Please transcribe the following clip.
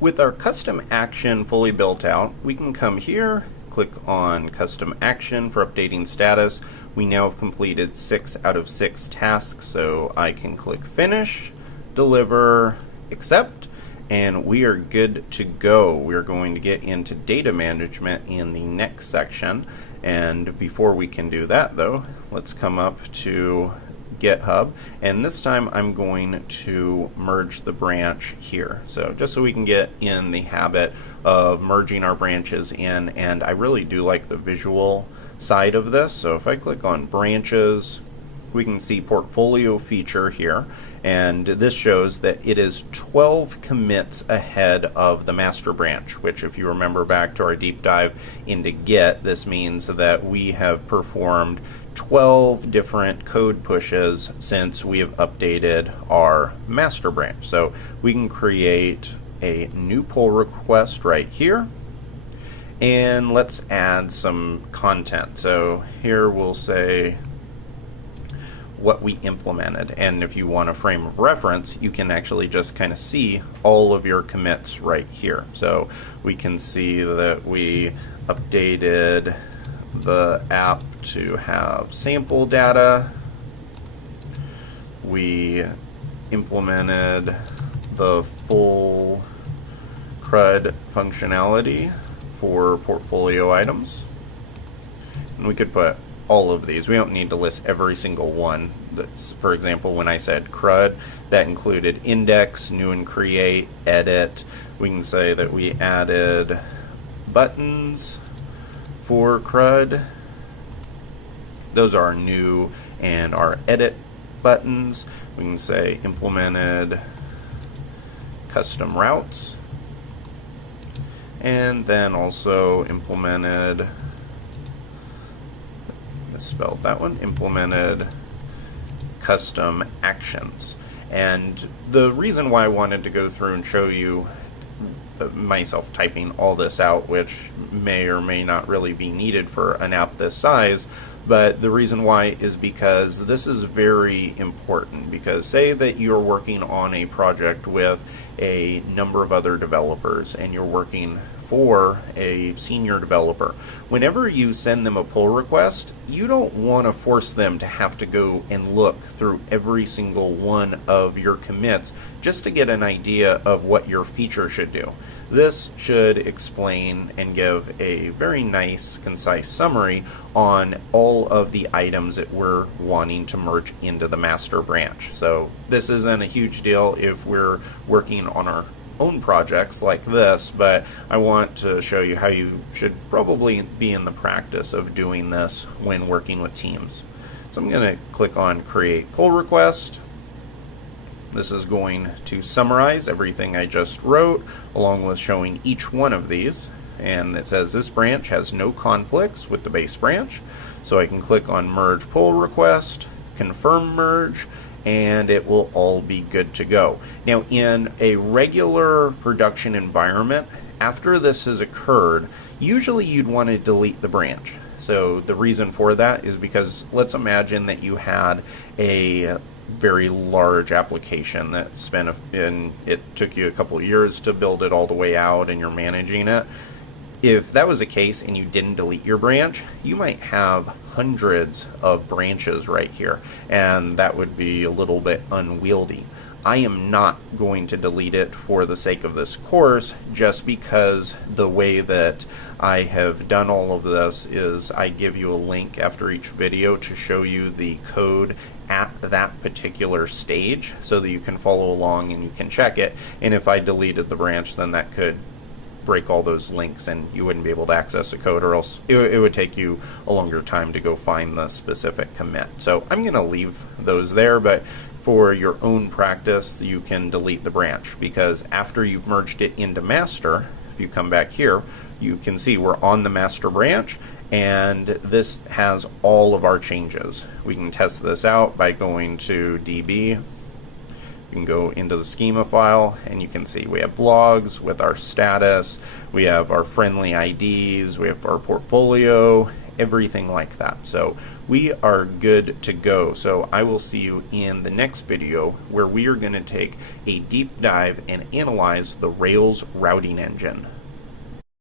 With our custom action fully built out, we can come here, click on custom action for updating status. We now have completed 6 out of 6 tasks, so I can click finish, deliver, accept, and we are good to go. We're going to get into data management in the next section. And before we can do that though, let's come up to GitHub, and this time I'm going to merge the branch here. So just so we can get in the habit of merging our branches in, and I really do like the visual side of this. So if I click on branches, we can see portfolio feature here, and this shows that it is 12 commits ahead of the master branch, which if you remember back to our deep dive into Git, this means that we have performed 12 different code pushes since we have updated our master branch. So we can create a new pull request right here, and let's add some content. So here we'll say what we implemented, and if you want a frame of reference, you can actually just kind of see all of your commits right here. So we can see that we updated the app to have sample data. We implemented the full CRUD functionality for portfolio items. And we could put all of these. We don't need to list every single one. That's, for example, when I said CRUD, that included index, new and create, edit. We can say that we added buttons for CRUD. Those are our new and our edit buttons. We can say implemented custom routes, and then also implemented, misspelled that one, implemented custom actions. And the reason why I wanted to go through and show you myself typing all this out, which may or may not really be needed for an app this size, but the reason why is because this is very important. Because say that you're working on a project with a number of other developers and you're working for a senior developer. Whenever you send them a pull request, you don't want to force them to have to go and look through every single one of your commits just to get an idea of what your feature should do. This should explain and give a very nice, concise summary on all of the items that we're wanting to merge into the master branch. So this isn't a huge deal if we're working on our own projects like this, but I want to show you how you should probably be in the practice of doing this when working with teams. So I'm going to click on create pull request. This is going to summarize everything I just wrote along with showing each one of these, and it says this branch has no conflicts with the base branch. So I can click on merge pull request, confirm merge, and it will all be good to go. Now in a regular production environment, after this has occurred, usually you'd want to delete the branch. So the reason for that is because let's imagine that you had a very large application that it took you a couple of years to build it all the way out and you're managing it. If that was the case and you didn't delete your branch, you might have hundreds of branches right here, and that would be a little bit unwieldy. I am not going to delete it for the sake of this course, just because the way that I have done all of this is I give you a link after each video to show you the code at that particular stage so that you can follow along and you can check it. And if I deleted the branch, then that could break all those links and you wouldn't be able to access the code, or else it would take you a longer time to go find the specific commit. So I'm going to leave those there, but for your own practice you can delete the branch, because after you've merged it into master, if you come back here, you can see we're on the master branch and this has all of our changes. We can test this out by going to DB. You can go into the schema file and you can see we have blogs with our status, we have our friendly IDs, we have our portfolio, everything like that. So we are good to go. So I will see you in the next video where we are going to take a deep dive and analyze the Rails routing engine.